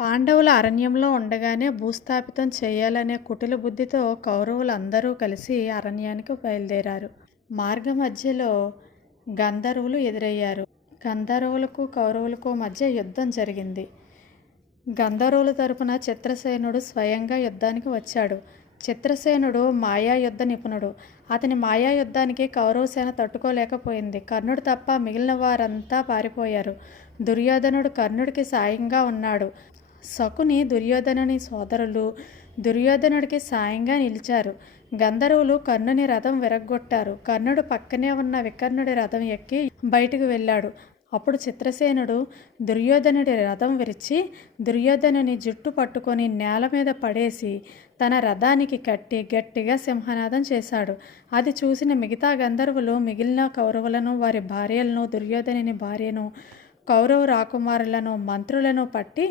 పాండవులు అరణ్యంలో ఉండగానే భూస్థాపితం చేయాలనే కుటిల బుద్ధితో కౌరవులందరూ కలిసి అరణ్యానికి బయలుదేరారు. మార్గమధ్యలో గంధర్వులు ఎదురయ్యారు. గంధర్వులకు కౌరవులకు మధ్య యుద్ధం జరిగింది. గంధర్వుల తరపున చిత్రసేనుడు స్వయంగా యుద్ధానికి వచ్చాడు. చిత్రసేనుడు మాయా యుద్ధ నిపుణుడు. అతని మాయా యుద్ధానికి కౌరవసేన తట్టుకోలేకపోయింది. కర్ణుడు తప్ప మిగిలిన వారంతా పారిపోయారు. దుర్యోధనుడు కర్ణుడికి సాయంగా ఉన్నాడు. శకుని దుర్యోధనుని సోదరులు దుర్యోధనుడికి సాయంగా నిలిచారు. గంధర్వులు కర్ణుని రథం విరగ్గొట్టారు. కర్ణుడు పక్కనే ఉన్న వికర్ణుడి రథం ఎక్కి బయటకు వెళ్ళాడు. అప్పుడు చిత్రసేనుడు దుర్యోధనుడి రథం విరిచి దుర్యోధనుని జుట్టు పట్టుకొని నేల మీద పడేసి తన రథానికి కట్టి గట్టిగా సింహనాదం చేశాడు. అది చూసిన మిగతా గంధర్వులు మిగిలిన కౌరవులను, వారి భార్యలను, దుర్యోధనుని భార్యను, కౌరవ రాకుమారులను, మంత్రులను పట్టి